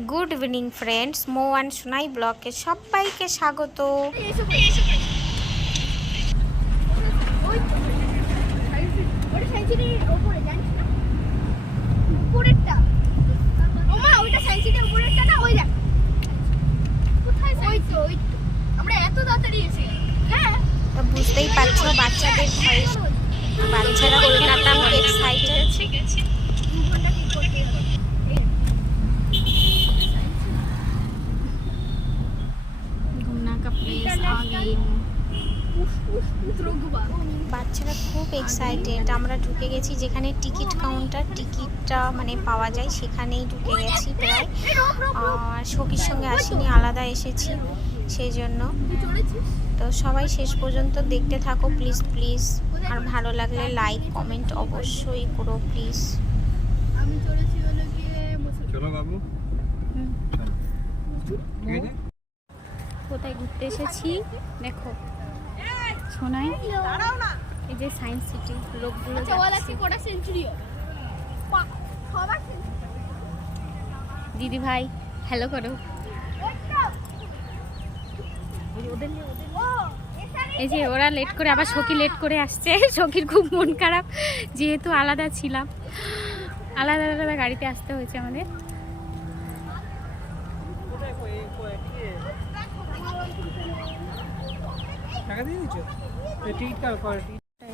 Good evening friends, मो and Sonai blog के सबाइके स्वागत। তো বুঝতেই পারছো বাচ্চাদের ভয়, বাচ্চারা কলকাতা এক্সাইটেড। বাচ্চারা খুব এক্সাইটেড। আমরা ঢুকে গেছি যেখানে টিকিট কাউন্টার, টিকিটটা মানে পাওয়া যায় সেখানেই ঢুকে গেছি প্রায়। আর সখীর সঙ্গে আসিনি, আলাদা এসেছি সেই জন্য। তো সবাই শেষ পর্যন্ত দেখতে থাকো প্লিজ প্লিজ। আর ভালো লাগলে লাইক কমেন্ট অবশ্যই করো প্লিজ। চলো বাবু। কোথায় ঘুরতে এসেছি দেখো সোনাই, এই যে সায়েন্স সিটি, লোকগুলো দিদি ভাই হ্যালো করো। এই যে ওরা লেট করে, আবার সখী লেট করে আসছে। সখীর খুব মন খারাপ, যেহেতু আলাদা ছিলাম, আলাদা আলাদা গাড়িতে আসতে হয়েছে আমাদের।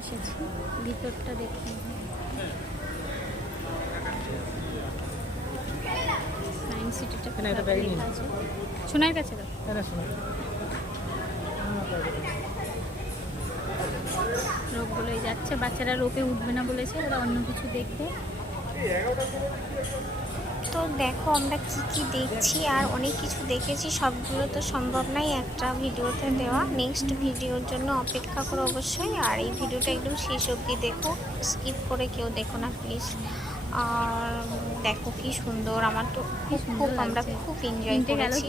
এসেছি ভিতরটা দেখি, সায়েন্স সিটিটা সোনার কাছে রোপগুলোই যাচ্ছে। বাচ্চারা রোপে উঠবে না বলেছে, ওরা অন্য কিছু দেখবে। তো দেখো আমরা কি কি দেখছি, আর অনেক কিছু দেখেছি, সবগুলো তো সম্ভব নয় একটা ভিডিওতে দেওয়া। নেক্সট ভিডিওর জন্য অপেক্ষা করো অবশ্যই। আর এই ভিডিওটা একদম শেষ অবধি দেখো, স্কিপ করে কেউ দেখো না প্লিজ। আর দেখো কি সুন্দর, আমার তো খুব আমরা খুব এনজয় করেছি।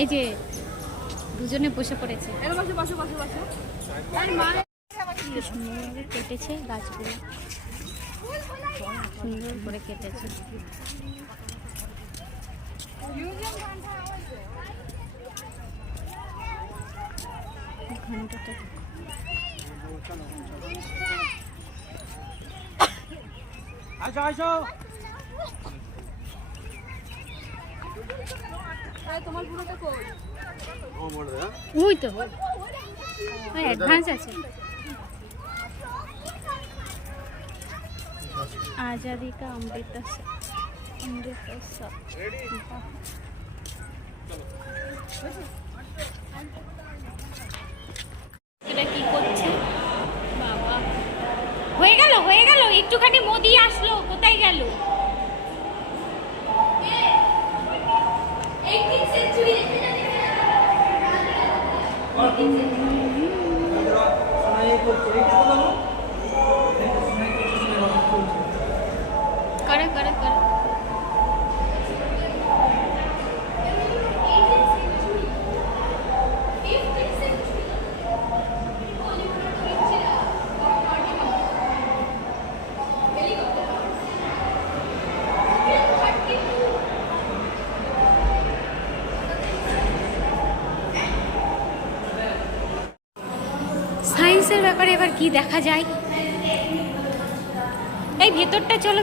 এই যে দুজনে বসে পড়েছে, সুন্দরভাবে কেটেছে গাছগুলো, সুন্দর করে কেটেছে। ঘন্টাটা ওই তো অ্যাডভান্স আছে। आज़ादी का अमृत এটা কি করছে বাবা? হয়ে গেল একটুখানি মোদি আসলো, কোথায় গেল? 18th সেঞ্চুরি করে সায়েন্সের ব্যাপারে এবার কি দেখা যায়। এই ভেতরটা চলো,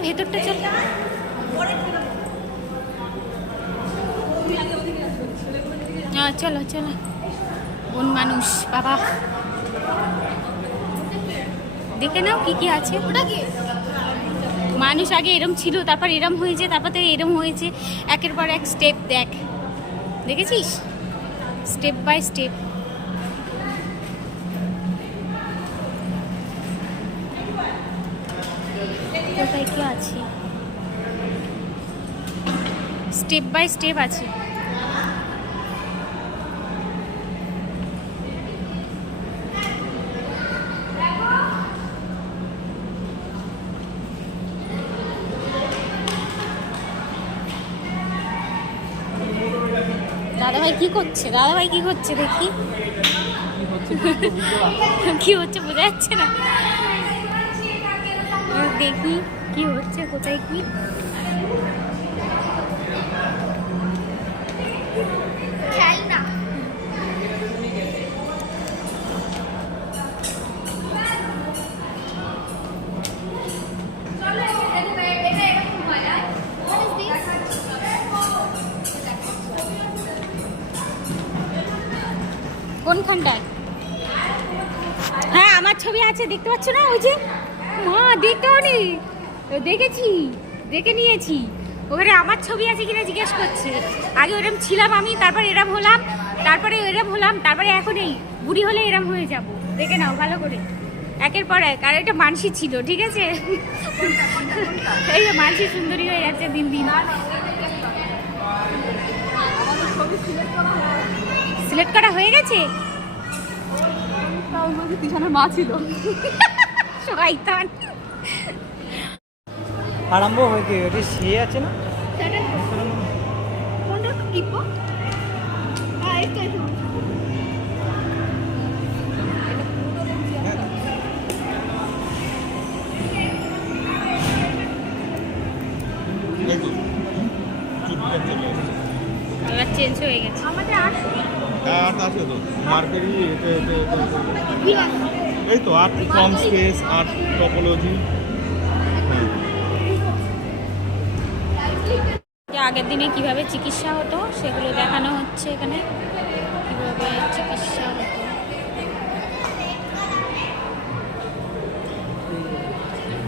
চলো কোন মানুষ বাবা, দেখে নাও কি কি আছে। মানুষ আগে এরম ছিল, তারপর এরম হয়েছে, তারপর থেকে এরম হয়েছে, একের পর এক স্টেপ দেখেছিস, স্টেপ বাই স্টেপ। কোথায় কি আছে, স্টেপ বাই স্টেপ আছে। দাদাভাই কি করছে দেখি। কি হচ্ছে বোঝা যাচ্ছে না। দেখি কি হচ্ছে, কোথায় কি। কোনখানটায়? হ্যাঁ আমার ছবি আছে, দেখতে পাচ্ছ না? ওই যে মা দেখতেও নেই, দেখেছি, দেখে নিয়েছি। ওখানে আমার ছবি আছে কিনা জিজ্ঞেস করছে। আগে ওরম ছিলাম আমি, তারপর এরম হলাম, তারপরে এরম হলাম, তারপরে এখন এই বুড়ি হলে এরম হয়ে যাব। দেখে নাও ভালো করে, একের পর এক। আর এটা মানসি ছিল, ঠিক আছে? এই যে মানসি সুন্দরী হয়ে যাচ্ছে দিন দিন। সিলেক্ট করা হয়ে গেছে? তিশানের মা ছিল। শয়তান। আরম্ভ হয়ে গিয়ে ওটা সে আছে না? এবার চেঞ্জ হয়ে গেছে। আমাদের আর্ট আছে তো মার্কেরই এই তো art from space art topology. আগের দিনে কিভাবে চিকিৎসা হতো সেগুলো দেখানো হচ্ছে এখানে, কিভাবে চিকিৎসা হতো।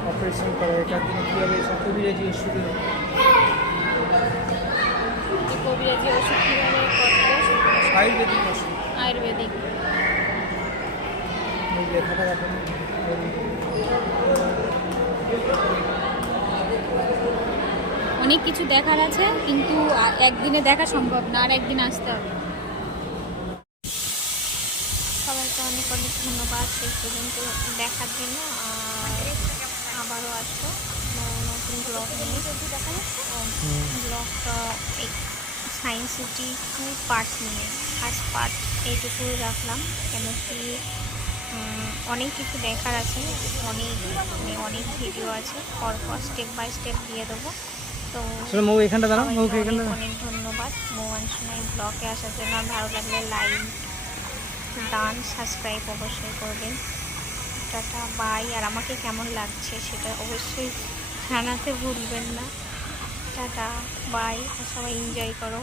অপারেশন করে এটার জন্য কীভাবে সব কবিরাজি ওষুধ, কবিরাজি ওষুধ কীভাবে করতো, আয়ুর্বেদিক ওষুধ, আয়ুর্বেদিক। এই লেখাটা দেখুন। অনেক কিছু দেখার আছে, কিন্তু একদিনে দেখা সম্ভব না, আর একদিন আসতে হবে। সবাইকে অনেক অনেক ধন্যবাদ শেষ পর্যন্ত দেখার জন্য। আর আবারও আসবো নতুন ব্লগ নিয়ে। ব্লগটা এই সায়েন্স সিটি 2 পার্ট নিয়ে, ফার্স্ট পার্ট এইটুকুই রাখলাম, কেন কি অনেক কিছু দেখার আছে, অনেক ভিডিও আছে, পরপর স্টেপ বাই স্টেপ দিয়ে দেবো। তো মৌ এখানটা দাঁড়াও, মৌকে সবাইকে এখানটা অনেক ধন্যবাদ মৌয়ানসোনাই ব্লগে আসার জন্য। আর ভালো লাগলে লাইক ডান সাবস্ক্রাইব অবশ্যই করবেন। Tata bye. আর আমাকে কেমন লাগছে সেটা অবশ্যই জানাতে ভুলবেন না। টাটা বাই, সবাই এনজয় করো।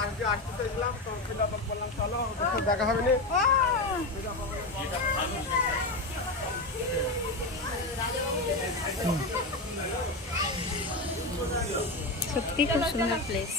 আমি আসতে চাইছিলাম তো বললাম চলো দেখা হবে না। সত্যি খুব সুন্দর প্লেস।